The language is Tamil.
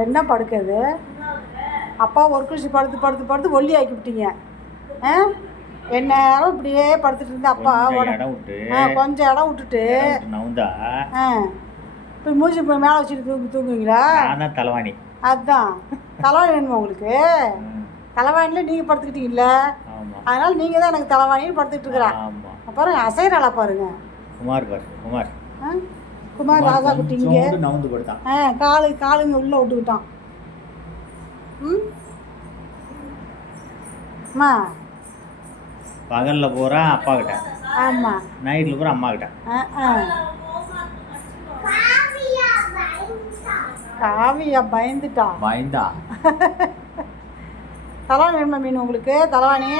என்ன படுக்கிறது அப்பா ஒரு குளிச்சு படுத்து படுத்து படுத்து ஒல்லி ஆக்கி விட்டீங்க ஆ? எந்நேரம் இப்படியே படுத்துட்டு இருந்த அப்பா ஆ கொஞ்சம் இடம் விட்டுட்டு. ஆ. இப்போ மூஞ்சி போய் மேலே வச்சுட்டு தூங்கி தூங்குவீங்களா? தலைவாணி. அதுதான் தலைவாணி வேணுமா உங்களுக்கு? தலைவாணியில் நீங்கள் படுத்துக்கிட்டீங்கல்ல? அதனால் நீங்கள் தான் எனக்கு தலைவாணின்னு படுத்துக்கிட்டு இருக்கிறான் அப்புறம் அசைறாளா பாருங்க. குமார் பாரு குமார். ஆ? குமார் ராஜா குட்டிங்க நவுந்து படுத்தான் ஆ காலு காலுங்க உள்ளே விட்டுக்கிட்டான் ம்? அம்மா. பகல்ல பூரா அப்பா கிட்ட. ஆமாம் நைட்ல பூரா அம்மா கிட்ட. காவியா பயந்துட்டா. பயந்தா. தலைவாணி வேணுமா மீன் உங்களுக்கு? தலைவாணி